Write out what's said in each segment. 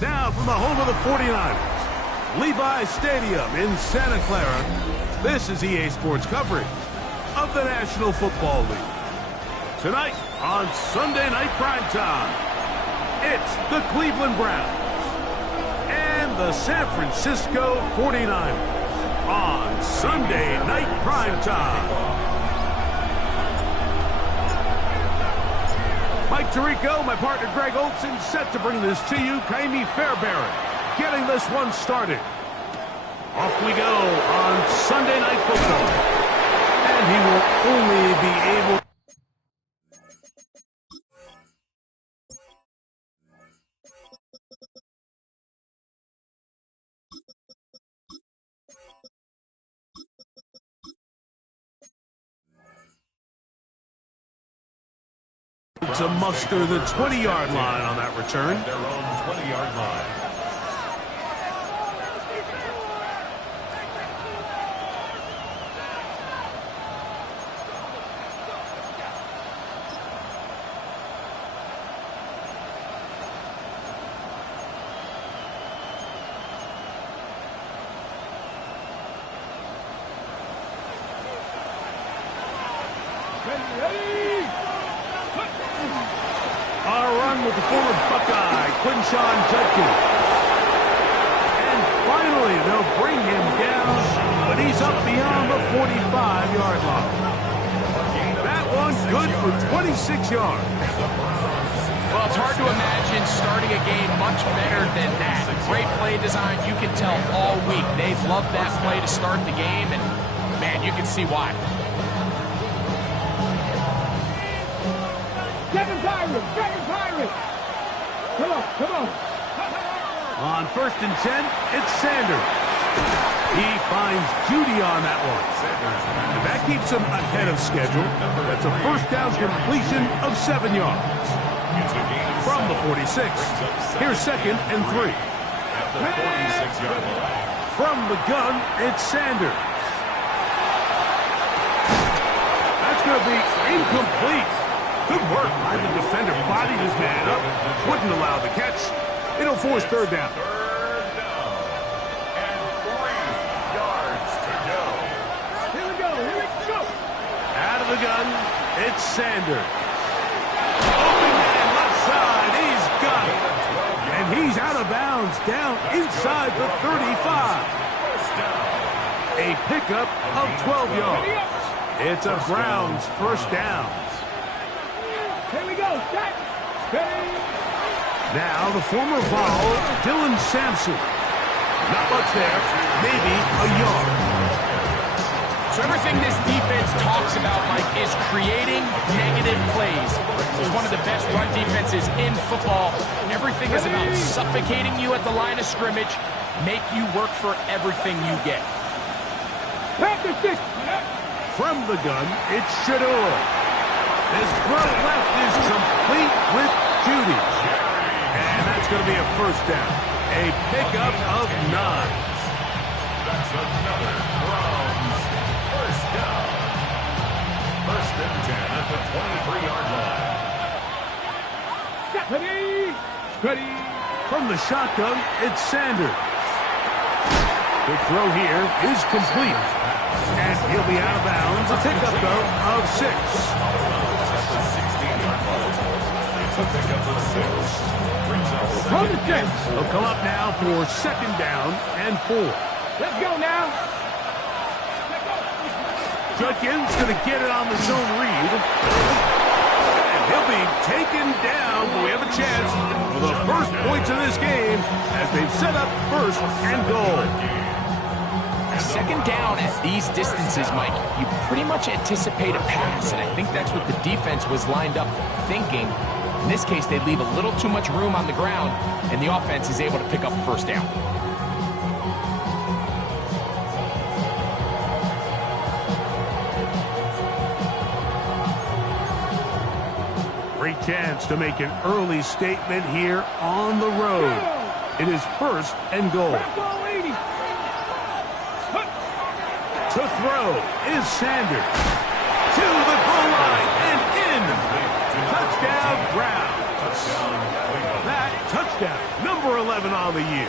Now from the home of the 49ers, Levi Stadium in Santa Clara, this is EA Sports coverage of the National Football League. Tonight on Sunday Night Primetime, it's the Cleveland Browns and the San Francisco 49ers on Sunday Night Primetime. Mike Tirico, my partner Greg Olson, set to bring this to you. Kaimi Fairbairn getting this one started. Off we go on Sunday Night Football. And he will only be able... to muster the 20-yard line on that return. Their own 20-yard line. With the former Buckeye, Quinshawn Judkins. And finally, they'll bring him down, but he's up beyond the 45-yard line. That one's good for 26 yards. Well, it's hard to imagine starting a game much better than that. Great play design, you can tell all week. They've loved that play to start the game, and, man, you can see why. Come on. On 1st and 10, it's Sanders. He finds Judy on that one. And that keeps him ahead of schedule. That's a first down completion of 7 yards. From the 46, here's 2nd and 3. At the 46-yard line. From the gun, it's Sanders. That's going to be incomplete. Good work by the defender. Bodied his man up. Wouldn't allow the catch. It'll force 3rd down. 3rd down. And 3 yards to go. Here we go. Out of the gun, it's Sanders. Open man left side. He's got it. And he's out of bounds down inside the 35. A pickup of 12 yards. It's a Browns first down. Here we go. Now the former Vol, Dylan Sampson. Not much there, maybe a yard. So everything this defense talks about, Mike, is creating negative plays. It's one of the best run defenses in football. Everything is about suffocating you at the line of scrimmage, make you work for everything you get. From the gun, it's Shador. His throw left is complete with Judy. And that's going to be a first down. A pickup of 9. That's another Browns first down. 1st and 10 at the 23-yard line. Ready. From the shotgun, it's Sanders. The throw here is complete. And he'll be out of bounds. A pickup, though, of 6. He'll come up now for 2nd down and 4. Let's go now. Judkins going to get it on the zone read. And he'll be taken down, but we have a chance for the first points of this game as they've set up 1st and goal. 2nd down at these distances, Mike, you pretty much anticipate a pass, and I think that's what the defense was lined up thinking. In this case, they leave a little too much room on the ground, and the offense is able to pick up 1st down. Great chance to make an early statement here on the road. It is 1st and goal. To throw is Sanders. To the goal line and in. Touchdown, Browns. That touchdown, number 11 on the year.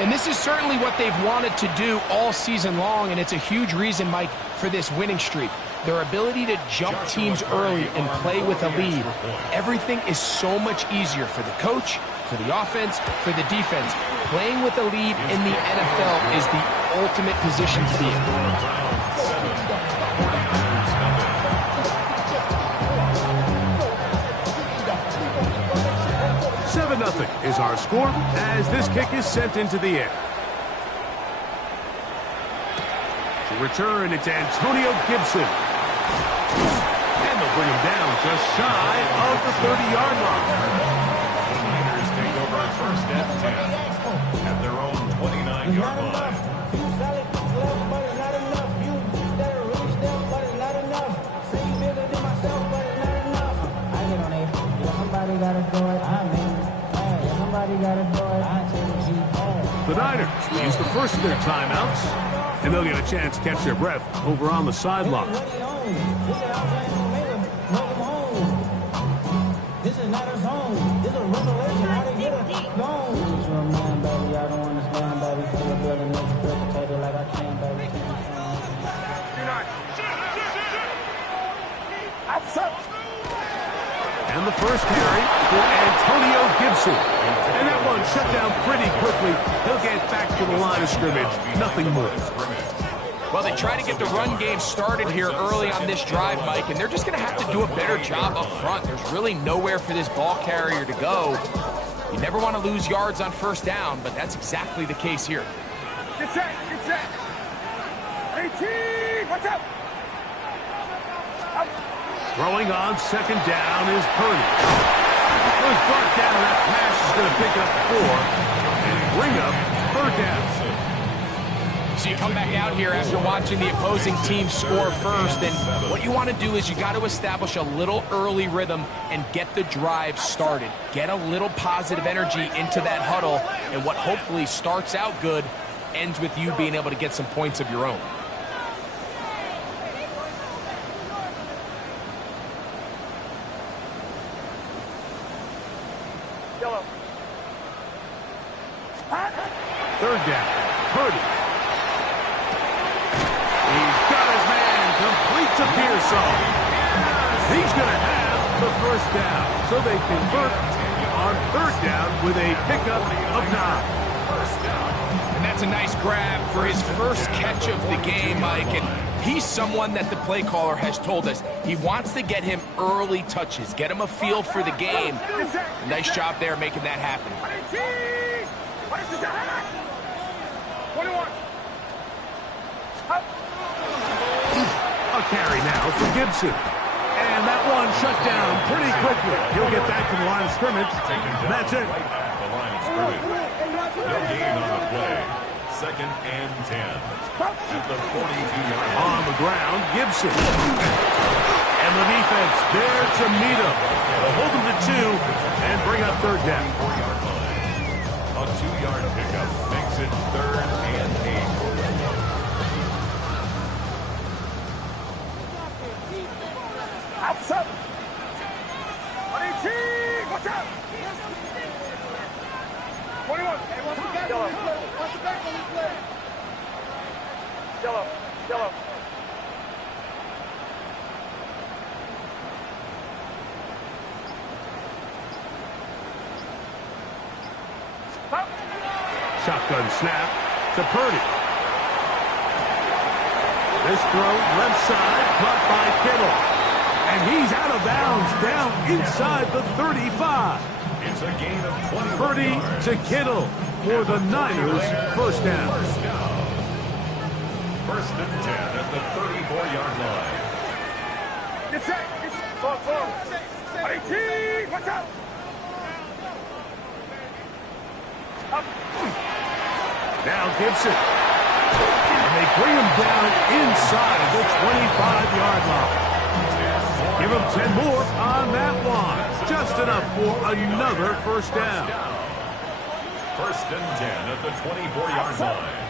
And this is certainly what they've wanted to do all season long, and it's a huge reason, Mike, for this winning streak. Their ability to jump teams early and play with a lead. Everything is so much easier for the coach, for the offense, for the defense. Playing with a lead in the NFL is the ultimate position to be in. 7-0 is our score as this kick is sent into the air. To return, it's Antonio Gibson. And they'll bring him down just shy of the 30-yard line. The Niners take over on first and 10 at their own 29-yard line. The Niners use the first of their timeouts, and they'll get a chance to catch their breath over on the sideline. This is not a zone. This is a revelation. How to get a zone. This is your man, baby. I don't understand, baby. Feel a building, make you feel potato like I can, baby. And the first carry for Antonio Gibson. And that one shut down pretty quickly. He'll get back to the line of scrimmage. Nothing more. Well, they try to get the run game started here early on this drive, Mike, and they're just going to have to do a better job up front. There's really nowhere for this ball carrier to go. You never want to lose yards on first down, but that's exactly the case here. Get set, get set. 18, watch out. Throwing on second down is Purdy. Was brought down. That pass is going to pick up 4 and bring up third down. So you come back out here after watching the opposing team score first, and what you want to do is you got to establish a little early rhythm and get the drive started. Get a little positive energy into that huddle, and what hopefully starts out good ends with you being able to get some points of your own. Third down, Purdy. He's got his man, complete to Pearson. He's going to have the first down, so they convert on third down with a pickup of 9. And that's a nice grab for his first catch of the game, Mike. And he's someone that the play caller has told us he wants to get him early touches, get him a feel for the game. Nice job there making that happen. 21. A carry now for Gibson. And that one shut down pretty quickly. He'll get back to the line of scrimmage, and that's it. The line of scrimmage. No gain on the play. Second and 10 at the 42-yard line. On the ground, Gibson. And the defense there to meet him. They'll hold him to 2 and bring up third down. 4-yard line. A 2-yard pickup makes it third and 8. Outside. 18, watch out. 21. Hey, what's the back on the play? What's the back on the play? Yellow, yellow. Shotgun snap to Purdy. This throw left side, caught by Kittle. And he's out of bounds, down inside the 35. It's a gain of 20. Purdy to Kittle for the Niners' first down. First and 10 at the 34-yard line. Get set. Get set. Forward. 18, watch out. Up. Now Gibson. And they bring him down inside the 25-yard line. Give him 10 more on that one. Just enough for another first down. First and 10 at the 24-yard line.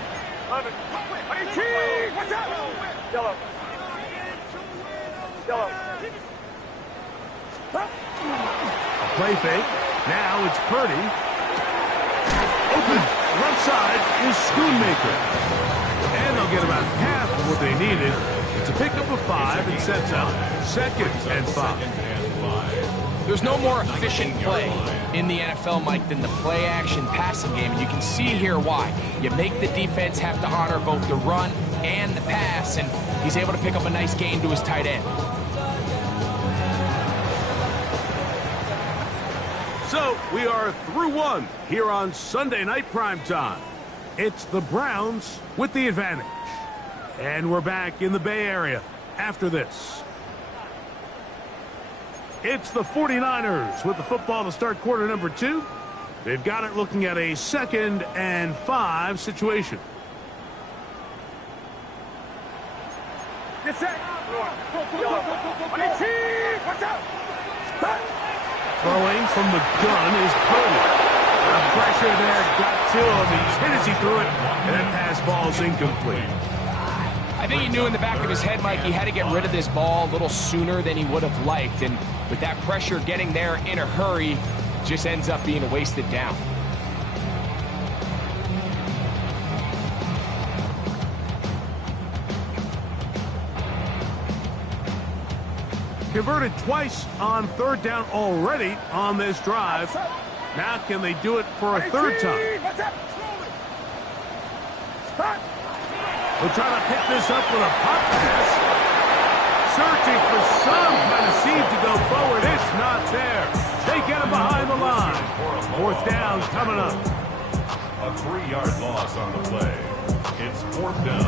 18, watch out. Yellow. Yellow. A play fake. Now it's Purdy. Open, left side is Schoonmaker. And they'll get about half of what they needed. It's a pickup of 5 and sets out 2nd and 5. There's no more efficient play in the NFL, Mike, than the play-action passing game, and you can see here why. You make the defense have to honor both the run and the pass, and he's able to pick up a nice gain to his tight end. So we are through one here on Sunday Night Primetime. It's the Browns with the advantage. And we're back in the Bay Area after this. It's the 49ers with the football to start quarter number 2. They've got it looking at a 2nd and 5 situation. Get set. On 18. Watch out. Throwing from the gun is Purdy. The pressure there got to him. He's hit as he threw it, and that pass ball's incomplete. I think he knew in the back of his head, Mike, he had to get rid of this ball a little sooner than he would have liked. And with that pressure getting there in a hurry, just ends up being a wasted down. Converted twice on 3rd down already on this drive. Now can they do it for a 3rd time? We'll try to pick this up with a pop pass. Searching for some kind of seam to go forward. It's not there. They get him behind the line. 4th down coming up. A 3-yard loss on the play. It's 4th down.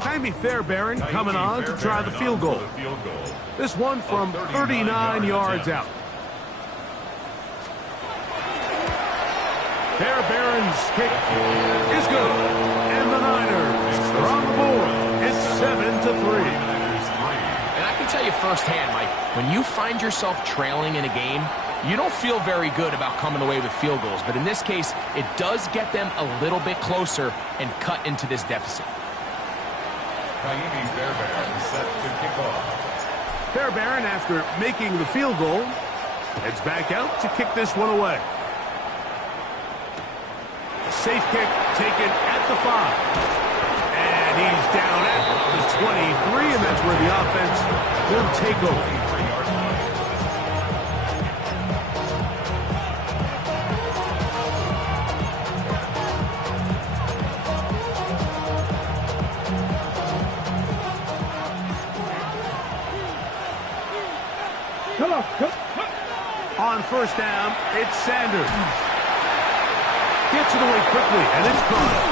Jaime Fairbairn coming on to try the field goal. This one from 39 yards out. Fairbairn's kick is good. And the Niners are on the board. It's 7-3. And I can tell you firsthand, Mike, when you find yourself trailing in a game, you don't feel very good about coming away with field goals. But in this case, it does get them a little bit closer and cut into this deficit. Jaime Fairbairn set to kick off. Fairbairn, after making the field goal, heads back out to kick this one away. A safe kick taken at the 5. And he's down at the 23, and that's where the offense will take over. On 1st down, it's Sanders. Gets it away quickly, and it's gone.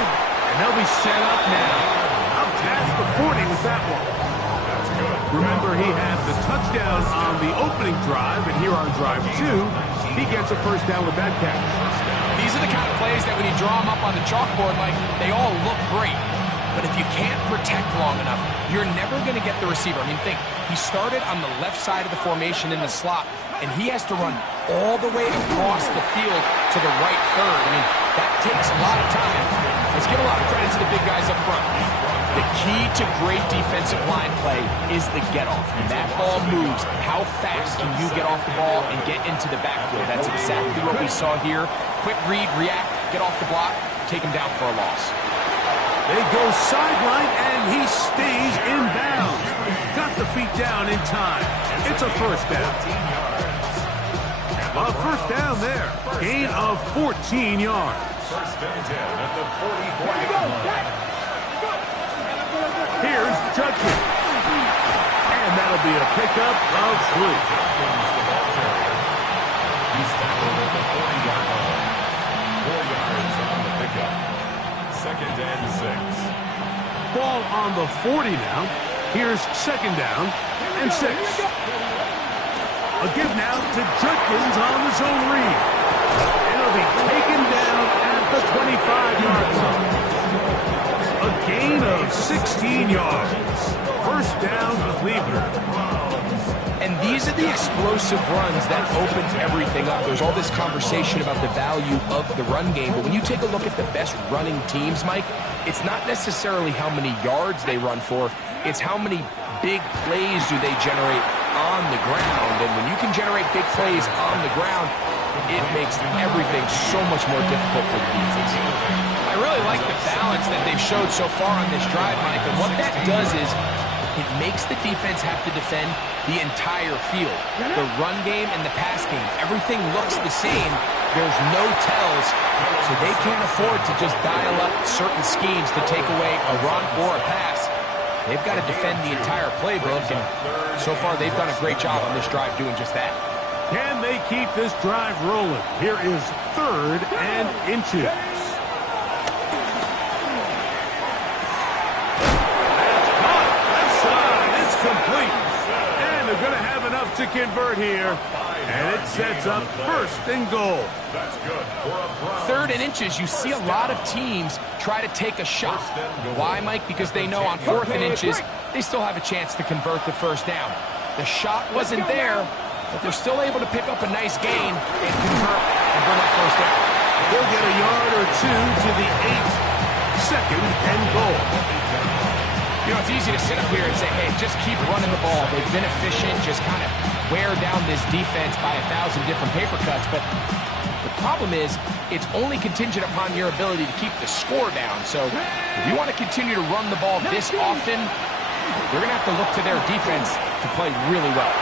And they'll be set up now. Up past the 40 with that one. That's good. Remember, he had the touchdown on the opening drive, and here on drive 2, he gets a 1st down with that catch. These are the kind of plays that when you draw them up on the chalkboard, Mike, they all look great. But if you can't protect long enough, you're never going to get the receiver. I mean, think, he started on the left side of the formation in the slot, and he has to run all the way across the field to the right 3rd. I mean, that takes a lot of time. Let's give a lot of credit to the big guys up front. The key to great defensive line play is the get-off. When that ball moves, how fast can you get off the ball and get into the backfield? That's exactly what we saw here. Quick read, react, get off the block, take him down for a loss. They go sideline, and he stays in bounds. Got the feet down in time. It's a 1st down. A 1st down there. Gain of 14 yards. 1st and 10 at the 44-yard line. Here's Judkins. And that'll be a pickup of 3. He's tackled at the 40-yard line. 4 yards on the pickup. 2nd and 6. Ball on the 40 now. Here's 2nd down and 6. A give now to Judkins on the zone read. And it'll be taken down at the 25-yard line. A gain of 16 yards. 1st down, Cleveland. And these are the explosive runs that opens everything up. There's all this conversation about the value of the run game, but when you take a look at the best running teams, Mike, it's not necessarily how many yards they run for, it's how many big plays do they generate on the ground. And when you can generate big plays on the ground, it makes everything so much more difficult for the defense. I really like the balance that they've showed so far on this drive, Mike. And what that does is it makes the defense have to defend the entire field. The run game and the pass game, everything looks the same. There's no tells, so they can't afford to just dial up certain schemes to take away a run or a pass. They've got to defend the entire playbook, and so far they've done a great job on this drive doing just that. Can they keep this drive rolling? Here is 3rd and inches. Complete. And they're going to have enough to convert here. And it sets up 1st and goal. That's good for a Brown. 3rd and inches, you see a lot of teams try to take a shot. Why, Mike? Because they know on 4th and inches, they still have a chance to convert the 1st down. The shot wasn't there, but they're still able to pick up a nice gain and convert and bring up 1st down. They'll get a yard or 2 to the 2nd and goal. You know, it's easy to sit up here and say, hey, just keep running the ball. They've been efficient, just kind of wear down this defense by 1,000 different paper cuts. But the problem is, it's only contingent upon your ability to keep the score down. So if you want to continue to run the ball this often, they're going to have to look to their defense to play really well.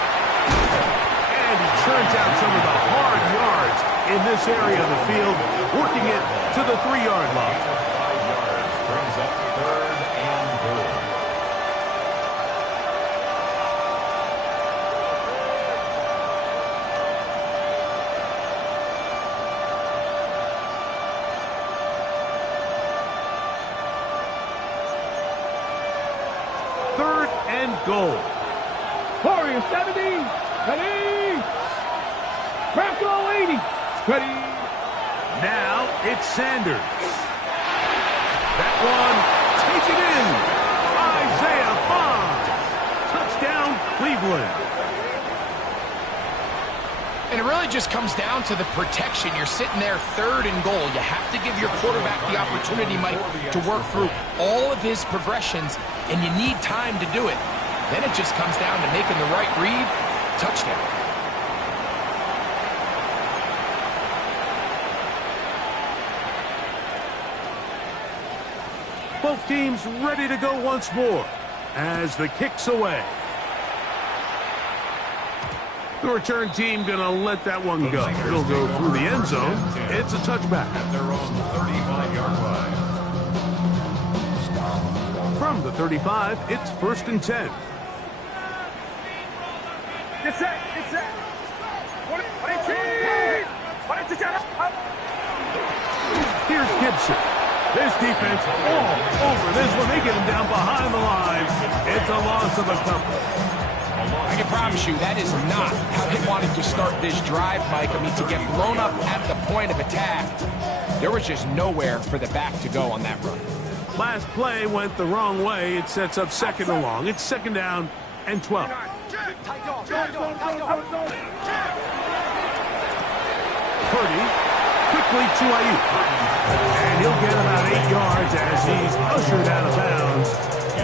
And he turns out some of the hard yards in this area of the field, working it to the 3-yard line. 5 yards brings up 3rd and goal. Goal. Warrior 70, ready, Bravo 80, ready. Now it's Sanders. That one, take it in. Isaiah Bond. Touchdown, Cleveland. And it really just comes down to the protection. You're sitting there 3rd and goal. You have to give your quarterback the opportunity, Mike, to work through all of his progressions, and you need time to do it. Then it just comes down to making the right read. Touchdown. Both teams ready to go once more as the kick's away. The return team going to let that one go. It'll go through the end zone. It's a touchback. At their own 35-yard line. From the 35, it's 1st and 10. Get set, get set. Here's Gibson. This defense all over this one. They get him down behind the line. It's a loss of a couple. I can promise you that is not how they wanted to start this drive, Mike. I mean, to get blown up at the point of attack, there was just nowhere for the back to go on that run. Last play went the wrong way. It sets up 2nd and long. It's 2nd down and 12. Purdy quickly to Ayuk. And he'll get about 8 yards as he's ushered out of bounds.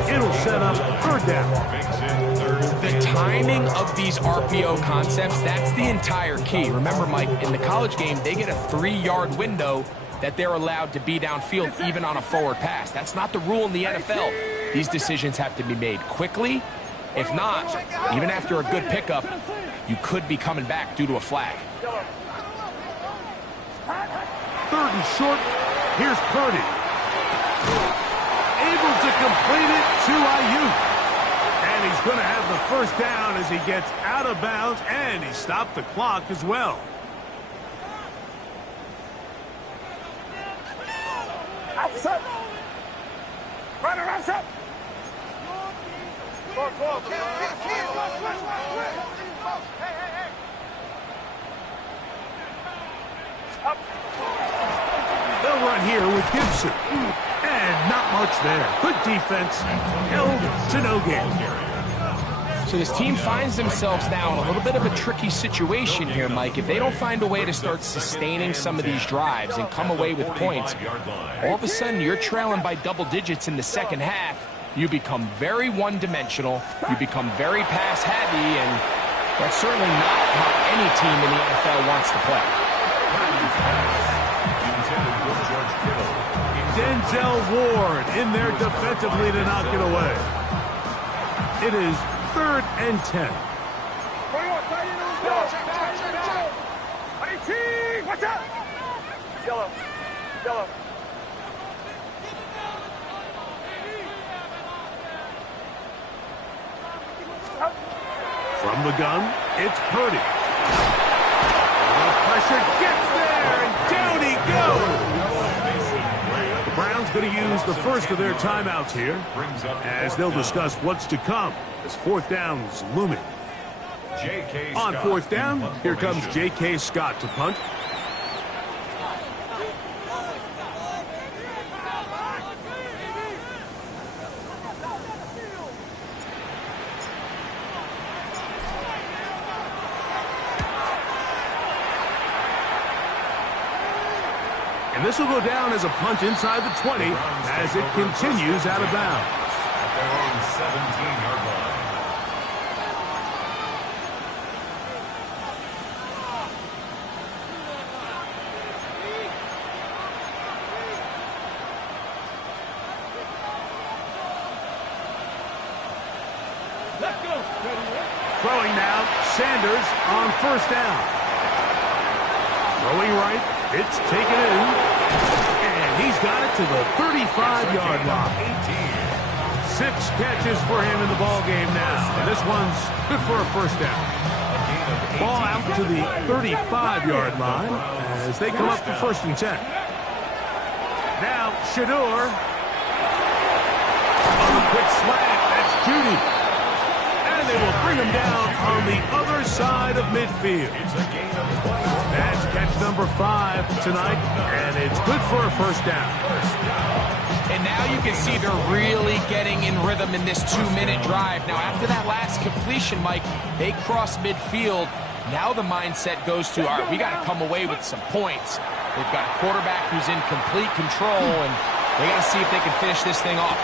It'll set up 3rd down. The timing of these RPO concepts, that's the entire key. Remember, Mike, in the college game, they get a 3-yard window that they're allowed to be downfield even on a forward pass. That's not the rule in the NFL. These decisions have to be made quickly. If not, even after a good pickup, you could be coming back due to a flag. 3rd and short. Here's Purdy. Able to complete it to Ayuk. And he's going to have the 1st down as he gets out of bounds, and he stopped the clock as well. Outside. Runner outside. They'll run here with Gibson. And not much there. Good defense. Held to no gain. So this team finds themselves now in a little bit of a tricky situation here, Mike. If they don't find a way to start sustaining some of these drives and come away with points, all of a sudden you're trailing by double digits in the 2nd half. You become very one-dimensional, you become very pass-heavy, and That's certainly not how any team in the NFL wants to play. Intended for George Kittle. Denzel Ward in there defensively to knock it away. It is 3rd and 10. 18, watch out! Yellow, yellow. From the gun, it's Purdy. The pressure gets there, and down he goes. The Browns going to use the first of their timeouts here, as they'll discuss what's to come as 4th down is looming. On 4th down, here comes J.K. Scott to punt. And this will go down as a punt inside the 20 as it continues out of bounds. At their own 17-yard line. Throwing now, Sanders on 1st down. Throwing right, it's taken in, and he's got it to the 35-yard line. 6 catches for him in the ball game now, and this one's good for a 1st down. Ball out to the 35-yard line as they come up for 1st and 10. Now, Shador on the quick slant, that's Judy. And they will bring him down on the other side of midfield. That's catch number 5 tonight, and it's good for a 1st down. And now you can see they're really getting in rhythm in this 2-minute drive. Now, after that last completion, Mike, they cross midfield. Now the mindset goes to, all right, we got to come away with some points. They've got a quarterback who's in complete control, and they got to see if they can finish this thing off.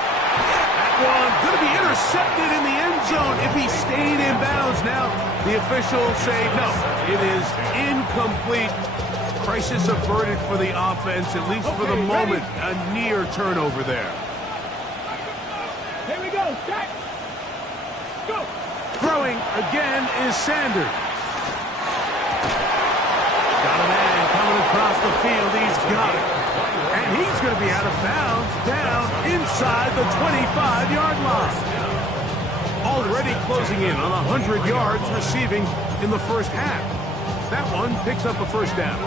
One going to be intercepted in the end zone if he stayed in bounds. Now the officials say no, it is incomplete. Crisis averted for the offense, at least for the moment. A near turnover there. Here we go, Jack. Go. Throwing again is Sanders. Got a man coming across the field. He's got it. And he's going to be out of bounds down inside the 25-yard line. Already closing in on 100 yards receiving in the 1st half. That one picks up a 1st down.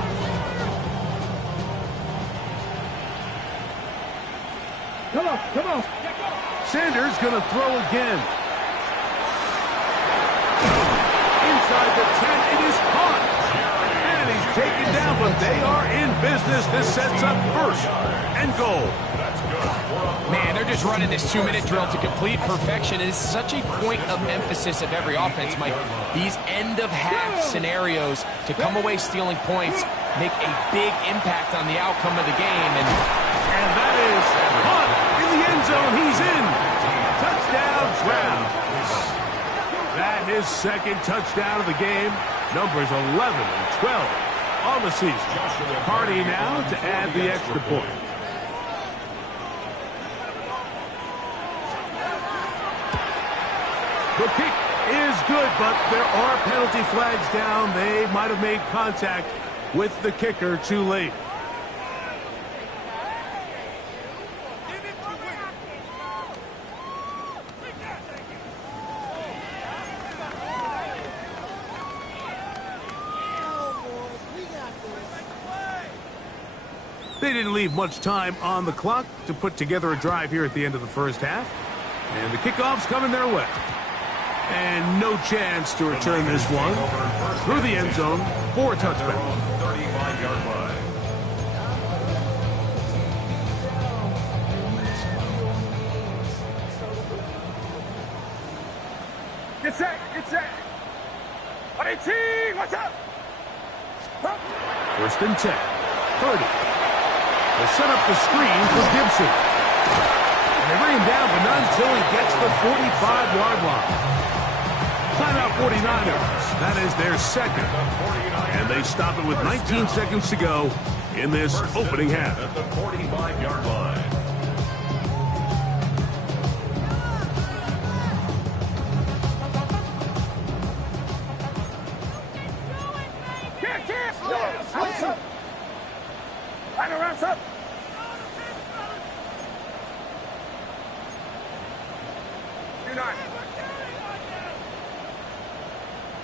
Come on, come on. Sanders going to throw again. Inside the 10, it is caught. And he's taken down, but they are in business. This sets up 1st and goal. Man, they're just running this 2-minute drill to complete perfection. It is such a point of emphasis of every offense, Mike. These end-of-half scenarios to come away stealing points make a big impact on the outcome of the game. And that is caught in the end zone. He's in. Touchdown, Browns. That is 2nd touchdown of the game. Numbers 11 and 12 on the season. Party now to add the extra point. The kick is good, but there are penalty flags down. They might have made contact with the kicker too late. They didn't leave much time on the clock to put together a drive here at the end of the 1st half. And the kickoff's coming their way. And no chance to return this one through the end zone for a touchback. 35-yard line. Get set, get set. 18, watch out. 1st and 10. Purdy will set up the screen for Gibson. And they bring him down, but not until he gets the 45-yard line. Timeout 49ers. That is their second. And they stop it with 19 seconds to go in this opening half. At the 45-yard line.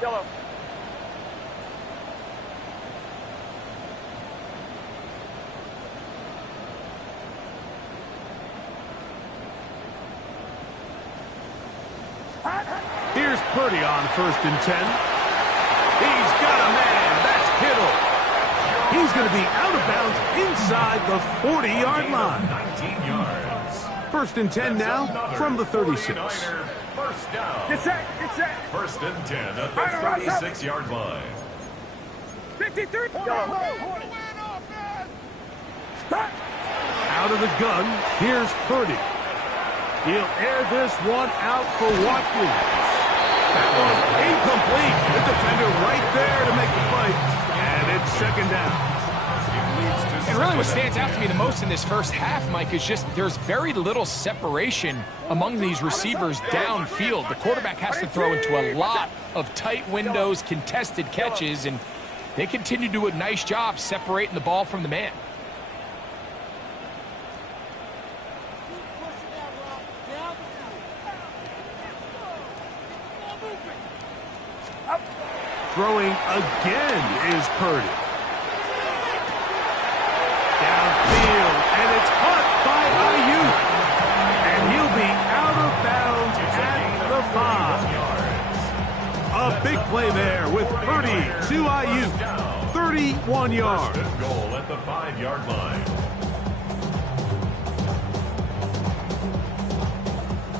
Yellow. Here's Purdy on 1st and 10. He's got a man. That's Kittle. He's going to be out of bounds inside the 40-yard line. 19 yards. 1st and 10 now from the 36. First down. Get set. Get set. 1st and 10 at the 36-yard line. 53. Out of the gun, here's Purdy. He'll air this one out for Watkins. That was incomplete. The defender right there to make the play. And it's 2nd down. And really what stands out to me the most in this first half, Mike, is just there's very little separation among these receivers downfield. The quarterback has to throw into a lot of tight windows, contested catches, and they continue to do a nice job separating the ball from the man. Throwing again is Purdy. Downfield, and it's caught by Ayuk. And he'll be out of bounds at the 5. A big play there with Purdy to Ayuk. 31 yards. First and goal at the 5-yard line.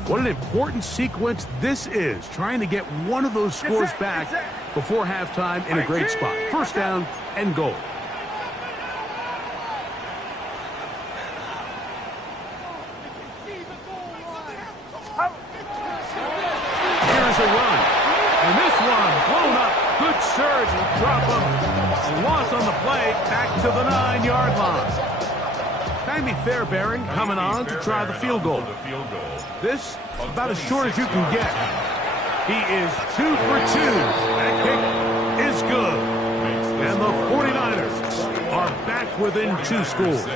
What an important sequence this is, trying to get one of those scores back before halftime in a great spot. 1st down and goal. Here's a run. And this one blown up. Good surge and drop him. A loss on the play back to the 9-yard line. Tammy Fairbairn coming on to try the field goal. This about as short as you can get. He is 2 for 2. That kick is good. And the 49ers are back within 2 scores.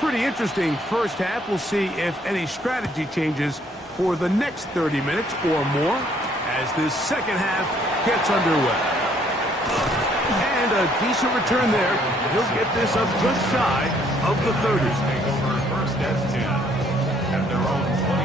Pretty interesting first half. We'll see if any strategy changes for the next 30 minutes or more as this second half gets underway. And a decent return there. He'll get this up just shy of the 30. Take over 1st and 10 at their own 20.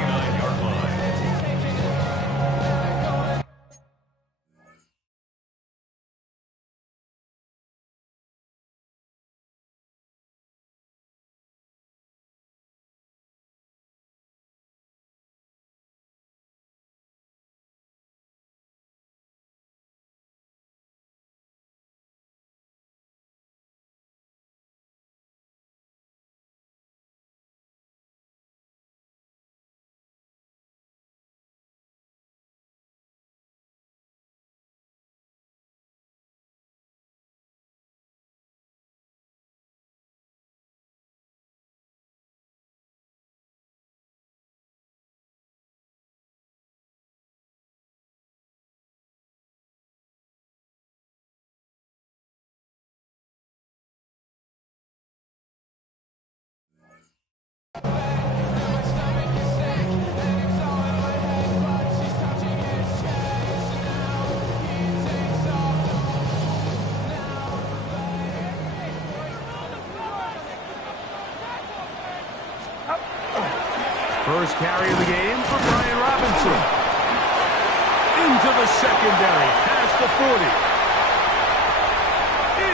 First carry of the game for Brian Robinson. Into the secondary, past the 40.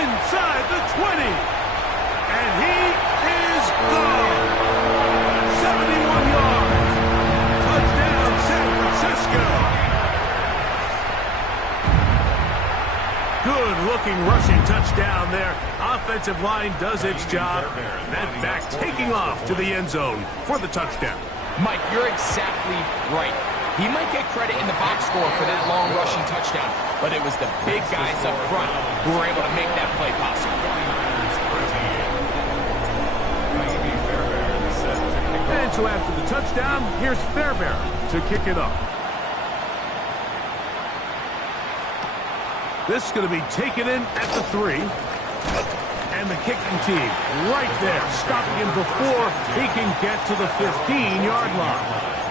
Inside the 20. And he is gone. 71 yards. Touchdown, San Francisco. Good-looking rushing touchdown there. Offensive line does its job. That back taking off to the end zone for the touchdown. Mike, you're exactly right. He might get credit in the box score for that long rushing touchdown, but it was the big guys up front who were able to make that play possible. And so after the touchdown, here's Fairbairn to kick it off. This is going to be taken in at the 3. And the kicking team right there, stopping him before he can get to the 15-yard line.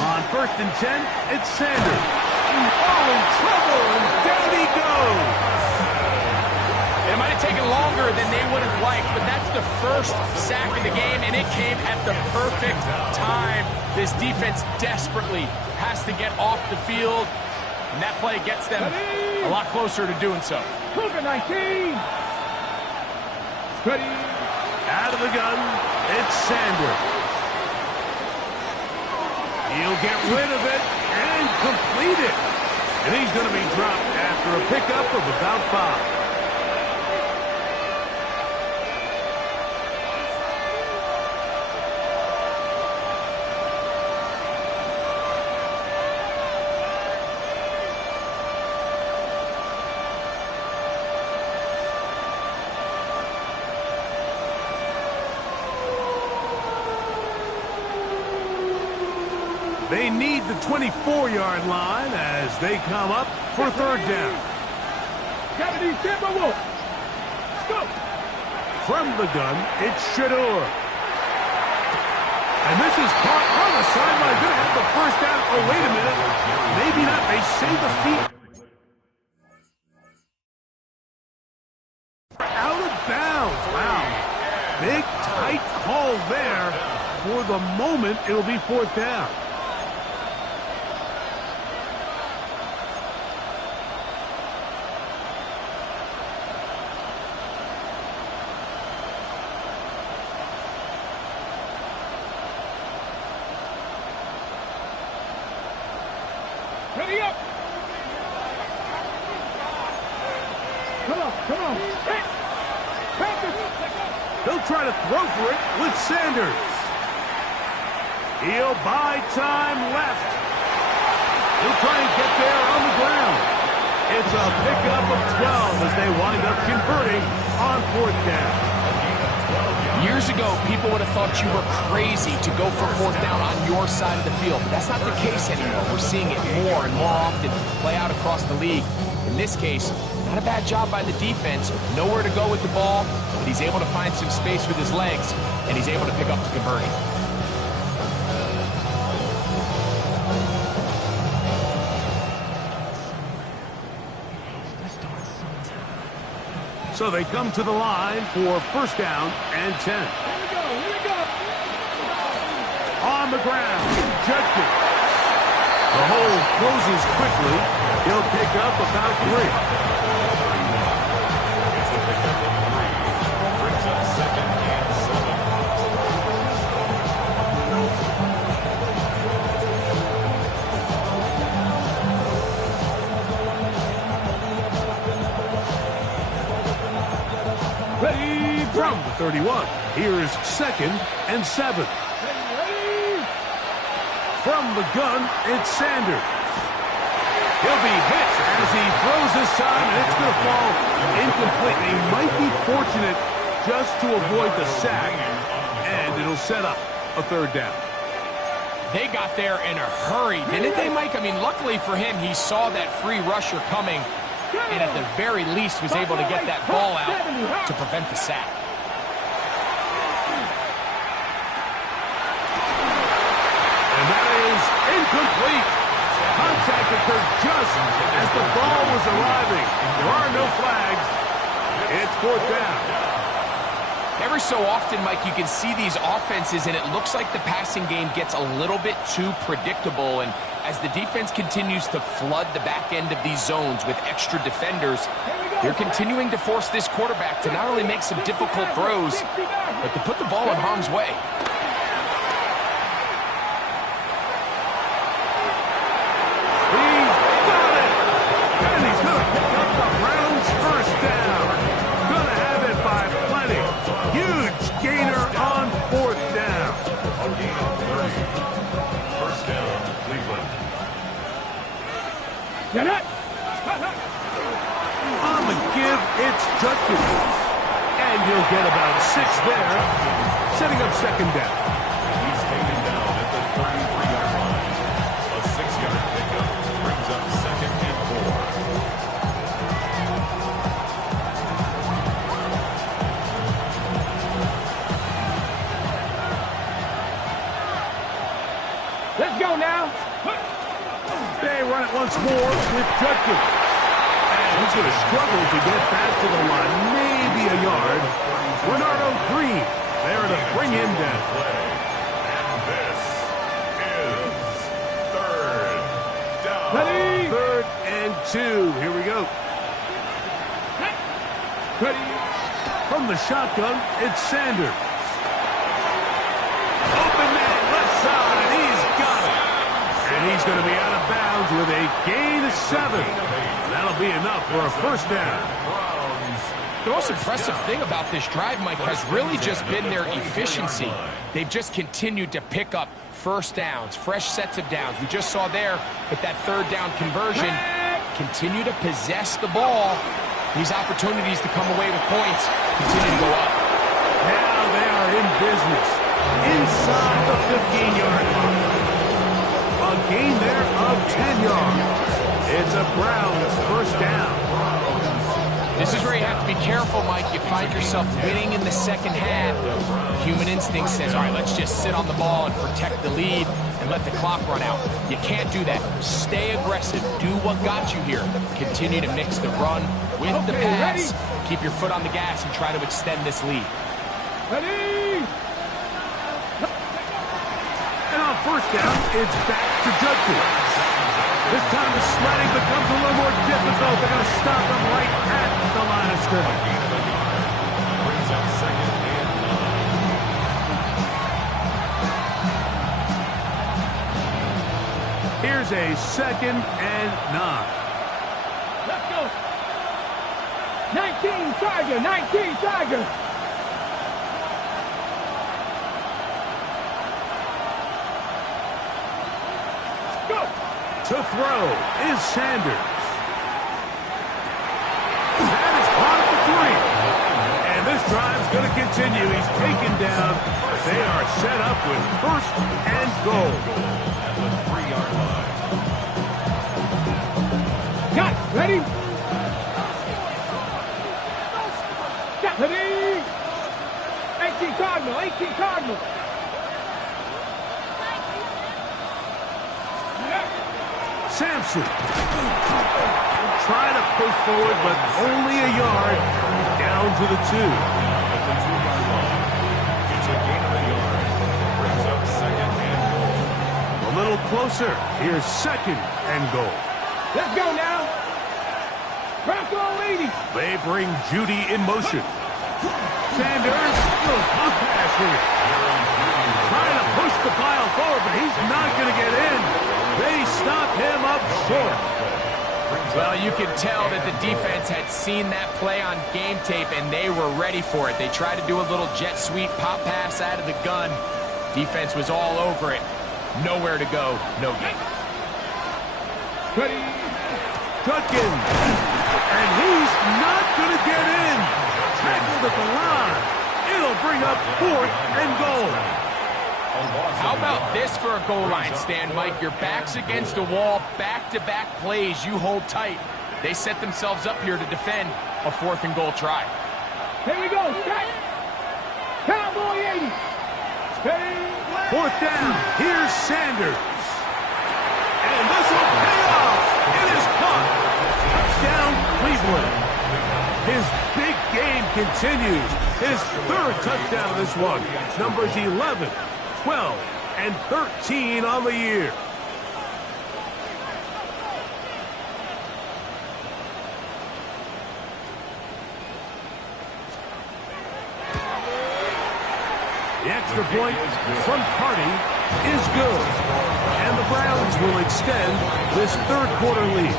On 1st and 10, it's Sanders. Oh, in trouble, and down he goes. It might have taken longer than they would have liked, but that's the first sack of the game, and it came at the perfect time. This defense desperately has to get off the field, and that play gets them a lot closer to doing so. Cougar 19. Ready. Out of the gun, it's Sanders. He'll get rid of it and complete it. And he's going to be dropped after a pickup of about 5. They need the 24-yard line as they come up for 3rd down. From the gun, it's Shador. And this is caught on the sideline. Going to have the 1st down. Oh, wait a minute. Maybe not. They say the feet. Out of bounds. Wow. Big, tight call there. For the moment, it'll be 4th down. Ready up. Come on. He'll try to throw for it with Sanders. He'll buy time left. He'll try and get there on the ground. It's a pickup of 12 as they wind up converting on 4th down. Years ago, people would have thought you were crazy to go for 4th down on your side of the field. But that's not the case anymore. We're seeing it more and more often play out across the league. In this case, not a bad job by the defense. Nowhere to go with the ball, but he's able to find some space with his legs, and he's able to pick up the converting. So they come to the line for 1st down and 10. Here we go. On the ground, Judkins. The hole closes quickly. He'll pick up about 3. It's a pickup of 3. Brings up 2nd and 7. Ready from the 31. Here's 2nd and 7. From the gun, it's Sanders. He'll be hit as he throws this time, and it's going to fall incomplete. He might be fortunate just to avoid the sack, and it'll set up a 3rd down. They got there in a hurry, didn't they, Mike? I mean, luckily for him, he saw that free rusher coming, and at the very least was able to get that ball out to prevent the sack. And that is incomplete. Contact occurred just as the ball was arriving. There are no flags. It's 4th down. Every so often, Mike, you can see these offenses, and it looks like the passing game gets a little bit too predictable. And as the defense continues to flood the back end of these zones with extra defenders, they're continuing to force this quarterback to not only make some difficult throws, but to put the ball in harm's way. He's got it! And he's going to pick up the Browns' 1st down. Going to have it by plenty. Huge gainer on 4th down. A gain of 30. 1st down, Cleveland. On the give, it's Judkins. And you'll get about 6 there, setting up 2nd down. He's taken down at the 33-yard line. A 6-yard pickup brings up 2nd and 4. Let's go now. They run it once more with Judkins. And he's going to struggle to get back to the line, maybe a yard. Bernardo Green there to bring him down. And this is 3rd down. Ready? 3rd and 2. Here we go. Ready? From the shotgun, it's Sanders. Open man, left side. He's got it. And he's going to be out of bounds with a gain of 7. That'll be enough for a 1st down. The most impressive thing about this drive, Mike, has really just been their efficiency. They've just continued to pick up 1st downs, fresh sets of downs. We just saw there with that 3rd down conversion, continue to possess the ball. These opportunities to come away with points continue to go up. Now they are in business inside the 15-yard line. A gain there of 10 yards. It's a Browns 1st down. This is where you have to be careful, Mike. You find yourself winning in the 2nd half. Human instinct says, all right, let's just sit on the ball and protect the lead and let the clock run out. You can't do that. Stay aggressive. Do what got you here. Continue to mix the run with the pass. Keep your foot on the gas and try to extend this lead. Ready? And on 1st down, it's back to Judkins. This time the sledding becomes a little more difficult. They're going to stop him right at the line of scrimmage. Brings up 2nd and 9. Here's a 2nd and 9. Let's go. 19 Tiger, 19 Tiger. To throw is Sanders. That is caught at the 3. And this drive's going to continue. He's taken down. They are set up with 1st and goal. At the 3-yard line. Got it. Ready? Got ready? 18 Cardinal, 18 Cardinal. Sampson. Trying to push forward, but only a yard. Down to the 2. At the 2-yard line. It's a gain of a yard. Brings up 2nd and goal. A little closer. Here's 2nd and goal. Let's go now. Bronco lady. They bring Judy in motion. Sanders, little pump pass here. Trying to push the pile forward, but he's not going to get in. They stop him up short. Well, you could tell that the defense had seen that play on game tape, and they were ready for it. They tried to do a little jet sweep pop pass out of the gun. Defense was all over it. Nowhere to go, no gain. Ready? Judkins. And he's not going to get in. Tackled at the line. It'll bring up 4th and goal. How about this for a goal line stand, Mike? Your back's against the wall, back-to-back plays, you hold tight. They set themselves up here to defend a 4th and goal try. Here we go. Set. Cowboy 80. Steady. 4th down. Here's Sanders. And this will pay off. It is caught. Touchdown, Cleveland. His big game continues. His 3rd touchdown of this one. Numbers 11, 12, and 13 on the year. The extra point from Party is good. And the Browns will extend this 3rd quarter lead.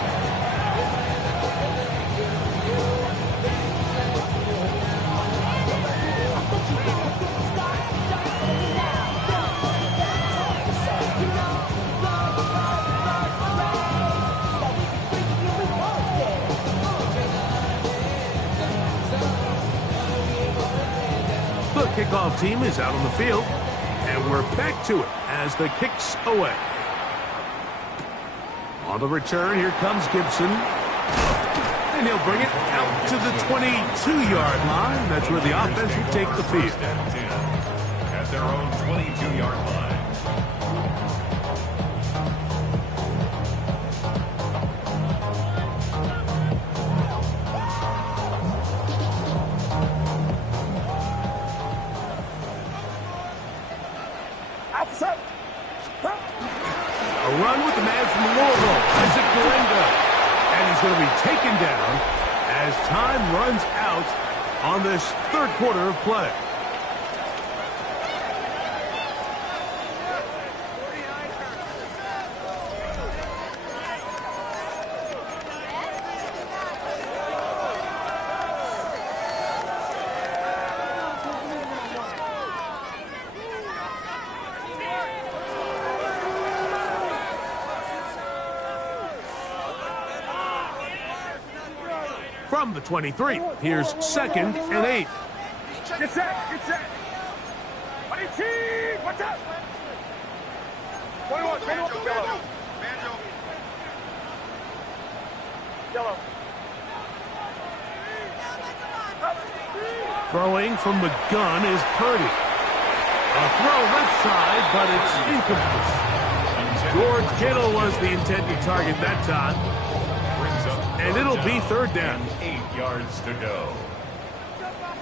The kickoff team is out on the field, and we're back to it as the kick's away. On the return, here comes Gibson. And he'll bring it out to the 22-yard line. That's where the offense will take the field. At their own 22-yard line. A run with the man from Louisville, Isaac Galinga. And he's going to be taken down as time runs out on this 3rd quarter of play. From the 23, here's 2nd and 8. Get set. Get set. 18. Watch out. 21. Yellow. Yellow. Throwing from the gun is Purdy. A throw left side, but it's incomplete. George Kittle was the intended target that time. And it'll be 3rd down. 8 yards to go.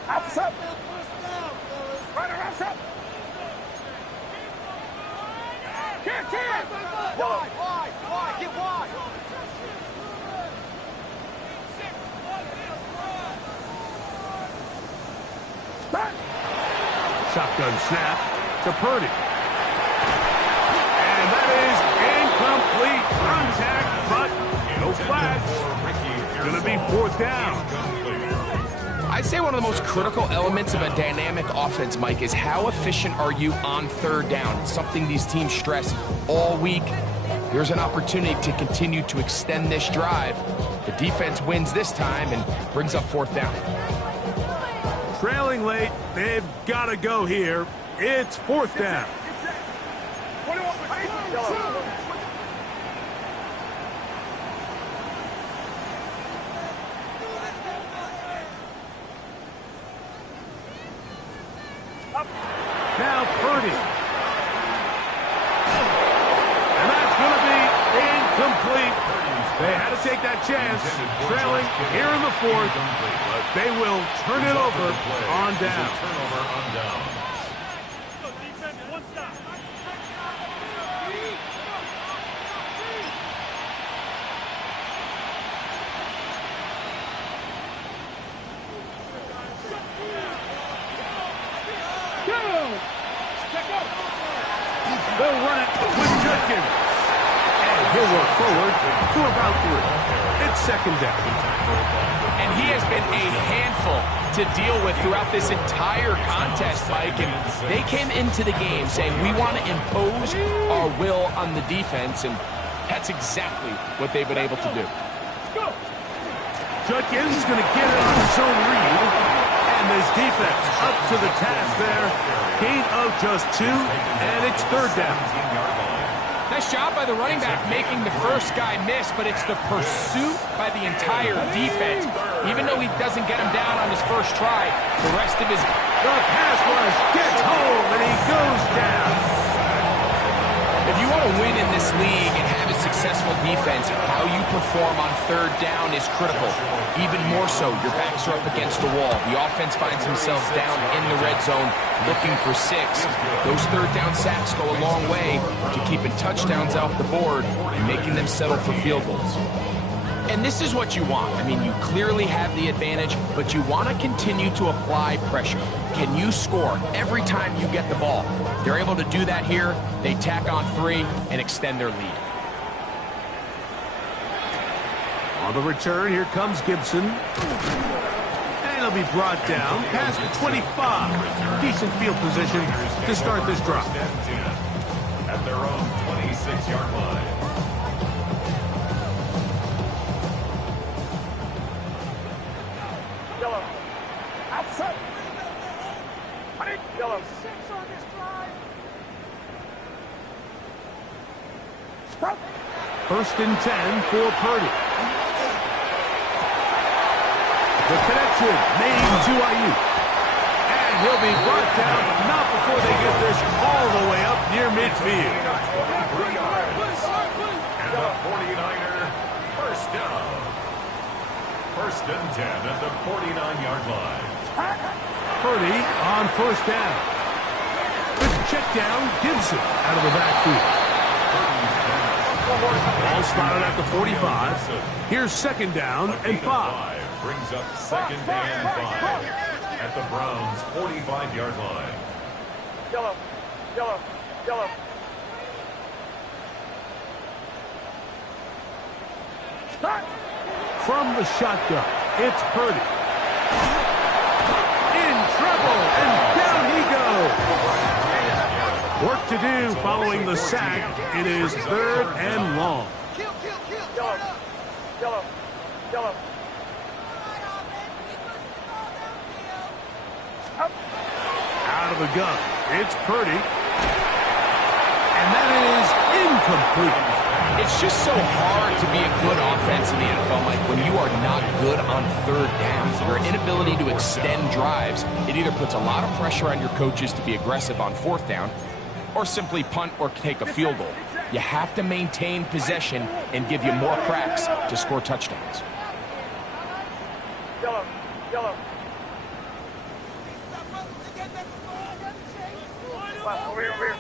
Up. Right around up. Can't. Wide. Get wide. Shotgun snap to Purdy. And that is incomplete contact, but no flags. It's going to be 4th down. I'd say one of the most critical elements of a dynamic offense, Mike, is how efficient are you on 3rd down? It's something these teams stress all week. Here's an opportunity to continue to extend this drive. The defense wins this time and brings up 4th down. Trailing late, they've got to go here. It's 4th down. Now Purdy. And that's going to be incomplete. They had to take that chance, trailing here in the 4th, but they will turn it over on down. Turnover on down. They'll run it with Judkins. And he'll work forward for about 3. It's 2nd down. And he has been a handful to deal with throughout this entire contest, Mike. And they came into the game saying, we want to impose our will on the defense. And that's exactly what they've been able to do. Judkins is going to get it on his own read. And this defense up to the task there. Gain of just 2, and it's 3rd down. Nice job by the running back making the first guy miss, but it's the pursuit by the entire defense. Even though he doesn't get him down on his first try, the rest of his... The pass rush gets home, and he goes down. If you want to win in this league and have a successful defense, how you perform on third down is critical. Even more so, your backs are up against the wall. The offense finds themselves down in the red zone looking for 6. Those third down sacks go a long way to keeping touchdowns off the board and making them settle for field goals. And this is what you want. I mean, you clearly have the advantage, but you want to continue to apply pressure. Can you score every time you get the ball? They're able to do that here. They tack on 3 and extend their lead. On the return, here comes Gibson. And he'll be brought down past the 25. Decent field position to start this drive. At their own 26-yard line. Yellow. Outside. Honey, yellow. 6 on this drive. Stop. 1st and 10 for Purdy. The connection made to Ayuk. And he'll be brought down, but not before they get this all the way up near midfield. And the 49er, first down. 1st and 10 at the 49-yard line. Purdy on 1st down. With check down, Gibson out of the backfield. Ball spotted at the 45. Here's 2nd down and 5. Brings up 2nd and 5 at the Browns' 45-yard line. Yellow. Yellow. Yellow. Start. From the shotgun, it's Purdy. In trouble, and down he goes. Work to do following the sack. It is 3rd and long. Yellow. Yellow. Yellow. Out of the gun, it's Purdy. And that is incomplete. It's just so hard to be a good offense in the NFL, Mike, when you are not good on 3rd down. Your inability to extend drives, it either puts a lot of pressure on your coaches to be aggressive on 4th down or simply punt or take a field goal. You have to maintain possession and give you more cracks to score touchdowns. Yellow. Yellow. Over here, over here.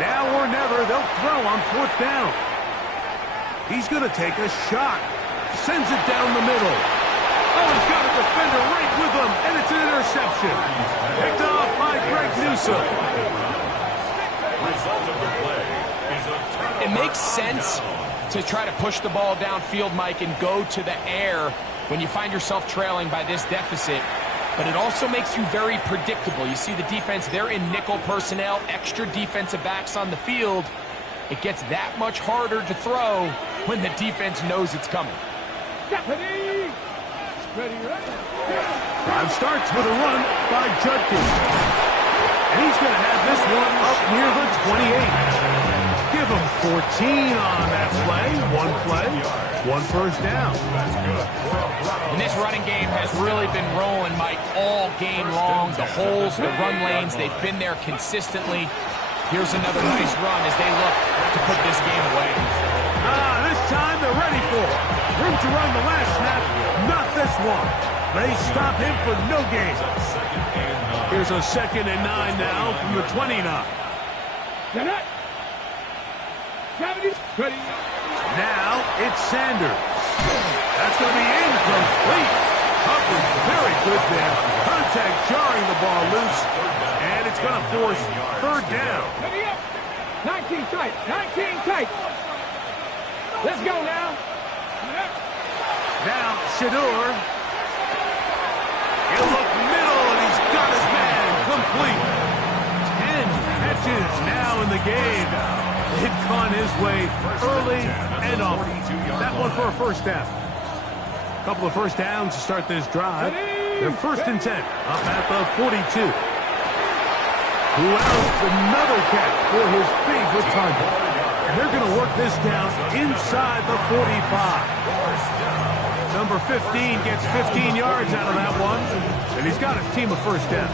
Now or never, they'll throw on 4th down. He's going to take a shot. Sends it down the middle. Oh, he's got a defender right with him, and it's an interception. Picked off by Greg Newsome. Result of the play is a turnover. It makes sense to try to push the ball downfield, Mike, and go to the air when you find yourself trailing by this deficit. But it also makes you very predictable. You see the defense, they're in nickel personnel, extra defensive backs on the field. It gets that much harder to throw when the defense knows it's coming. Ready? Ready, ready. Drive starts with a run by Judkins. And he's going to have this one up near the 28. Give him 14 on that play. 1 first down. And this running game has really been rolling, Mike, all game long. The holes, the run lanes, they've been there consistently. Here's another nice run as they look to put this game away. This time they're ready for it. Room to run the last snap, not this one. They stop him for no gain. Here's a 2nd and 9 now from the 29. Ready. Now it's Sanders. That's going to be incomplete. Coverage very good there. Contact jarring the ball loose. And it's going to force 3rd down. 19 tight. 19 tight. Let's go now. Now Shador. He'll look middle, and he's got his man complete. 10 catches now in the game. They've gone his way early and often. That one for a 1st down. A couple of 1st downs to start this drive. They're 1st and 10, up at the 42. Who else? Another catch for his favorite target. And they're going to work this down inside the 45. Number 15 gets 15 yards out of that one, and he's got his team a 1st down.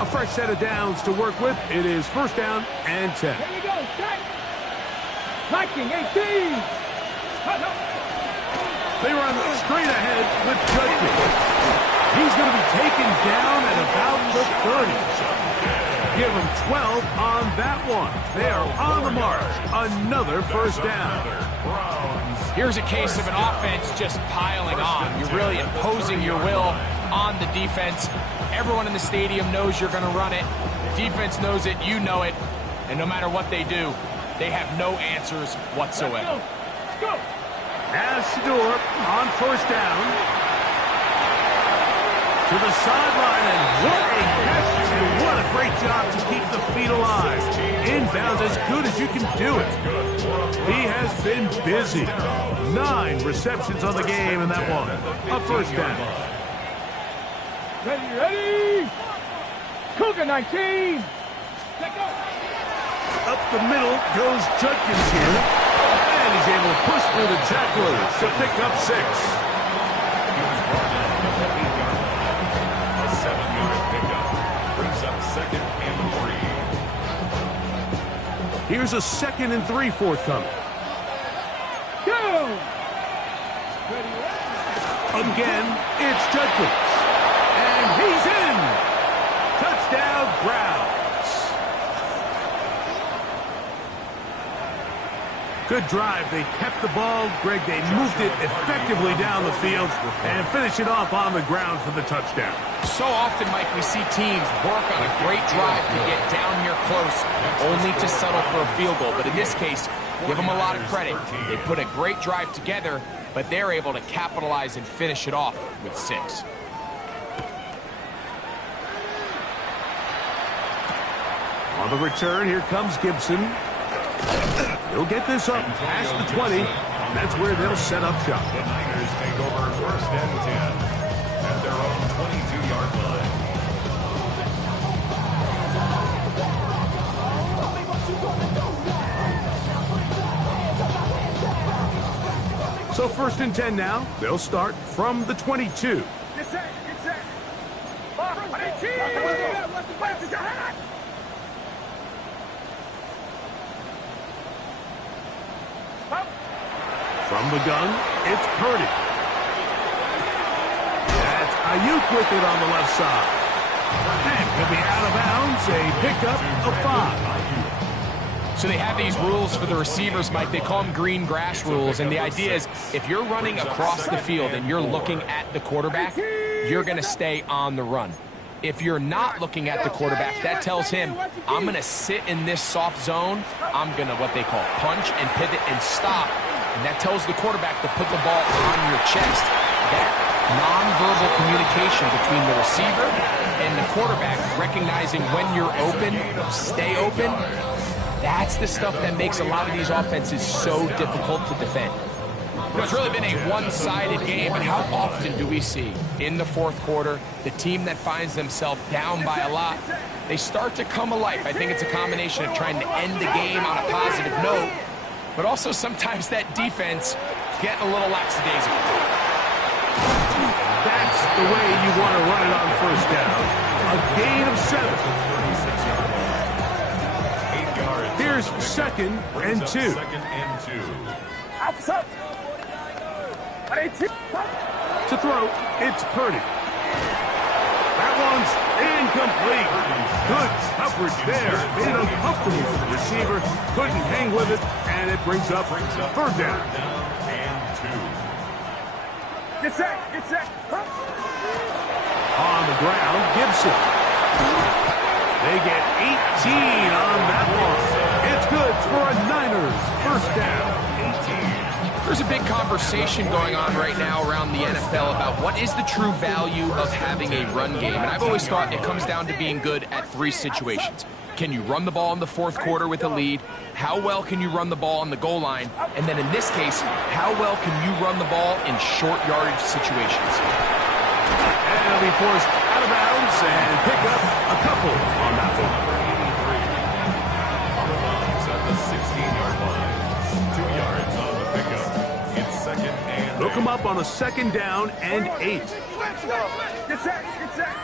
A fresh set of downs to work with. It is 1st down and 10. Here we go, set. Viking 18. They run straight ahead with Judkins. He's going to be taken down at about the 30. Give him 12 on that one. They are on the march. Another 1st down. Here's a case of an offense just piling on. You're really imposing your will on the defense. Everyone in the stadium knows you're going to run it. The defense knows it. You know it. And no matter what they do, they have no answers whatsoever. Let's go. As Shador on 1st down. To the sideline, and what a catch, and what a great job to keep the feet alive. Inbounds as good as you can do it. He has been busy. 9 receptions on the game in that one. A 1st down. Ready. Cougar 19. Let go. Up the middle goes Judkins here. And he's able to push through the tacklers to pick up 6. A 7-yard pickup brings up 2nd and 3. Here's a 2nd and 3 forthcoming. Go. Again, it's Judkins. And he's in. Touchdown, Browns. Good drive. They kept the ball. Greg, they moved it effectively down the field and finish it off on the ground for the touchdown. So often, Mike, we see teams work on a great drive to get down here close, only to settle for a field goal. But in this case, give them a lot of credit. They put a great drive together, but they're able to capitalize and finish it off with 6. On the return, here comes Gibson. He'll get this up past the 20. That's where they'll set up shop. The Niners take over 1st and 10 at their own 22-yard line. So 1st and 10 now. They'll start from the 22. Get set. Get set. 18. From the gun, it's Purdy. That's Ayuk with it on the left side. And he'll be out of bounds, a pickup of 5. So they have these rules for the receivers, Mike. They call them green grass rules. And the idea is if you're running across the field and you're looking at the quarterback, you're going to stay on the run. If you're not looking at the quarterback, that tells him, I'm going to sit in this soft zone. I'm going to what they call punch and pivot and stop. And that tells the quarterback to put the ball on your chest. That nonverbal communication between the receiver and the quarterback, recognizing when you're open, stay open, that's the stuff that makes a lot of these offenses so difficult to defend. It's really been a one-sided game, but how often do we see in the 4th quarter the team that finds themselves down by a lot, they start to come alive. I think it's a combination of trying to end the game on a positive note, but also sometimes that defense getting a little lackadaisical. That's the way you want to run it on 1st down. A gain of 7. 8 yards. Here's 2nd and 2. 2nd and 2. Outside. 18. To throw, it's Purdy. That one's incomplete. Good coverage there. Made it uncomfortable for the receiver. Couldn't hang with it, and it brings up 3rd down. And 2. Get set. Get set. On the ground, Gibson. They get 18 on that one. It's good for a Niners 1st down. There's a big conversation going on right now around the NFL about what is the true value of having a run game. And I've always thought it comes down to being good at 3 situations. Can you run the ball in the 4th quarter with a lead? How well can you run the ball on the goal line? And then in this case, how well can you run the ball in short yardage situations? They'll be forced out of bounds and pick up a couple on that one. On the bounce at the 16-yard line. 2 yards on the pickup. It's second and Hook them up on a second down and 8. Get set, get set.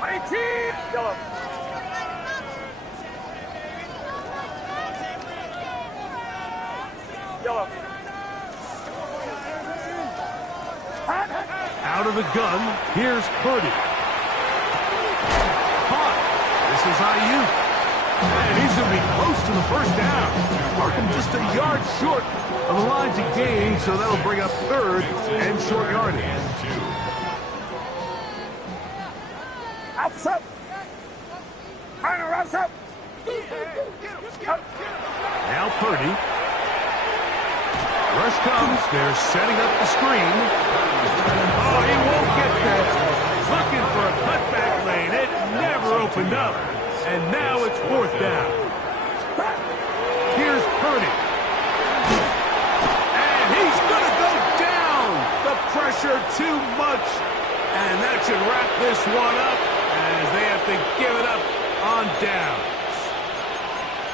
18. Yellow. Yellow. Out of the gun, here's Purdy. Caught. This is Ayuk. And he's going to be close to the first down. Markham just a yard short of the line to gain, so that'll bring up third and short yardage. Outside. Final outside. Now Purdy. Rush comes. They're setting up the screen. Oh, he won't get that. Looking for a cutback lane. It never opened up. And now it's fourth down. Here's Purdy. And he's going to go down. The pressure too much. And that should wrap this one up as they have to give it up on downs.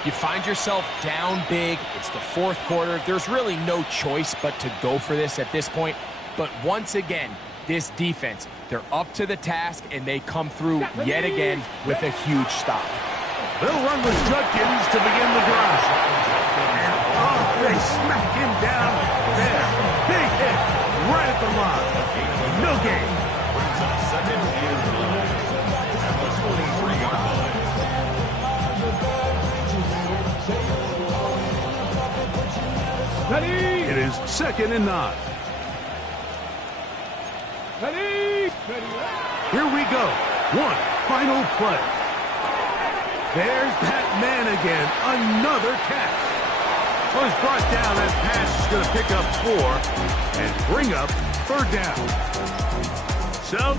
You find yourself down big. It's the fourth quarter. There's really no choice but to go for this at this point. But once again, this defense, they're up to the task, and they come through yet again with a huge stop. They'll run with Judkins to begin the drive. And they smack him down there. Big hit right at the line. No gain. brings up second and 9 at the 23-yard line. It is second and 9. Here we go. One final play. There's that man again. Another catch. Well, he's brought down. That pass is going to pick up 4 and bring up third down. So